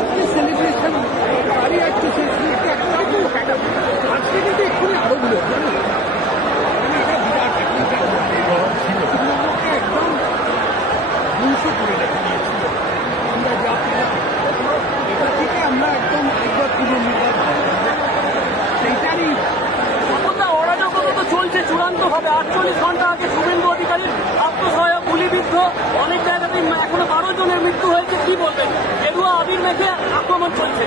আজকে সেলিব্রেশন গাড়ি আজকে আজকে কিন্তু এক্ষুনি আরম্ভ একদম ধ্বংস করে রেখে দিয়েছিল। আমরা যা এটা থেকে আমরা একদম একবার পুনর্নির্বাচন সেইটারই চলছে চূড়ান্ত ভাবে 48 ঘন্টা আগে শুভেন্দু অধিকারীর আত্মসহায়ক গুলিবিদ্ধ, অনেক জায়গাতে এখনো 12 জনের মৃত্যু হয়েছে। কি বলবেন? গেরুয়া আবির মেখে আক্রমণ চলছে।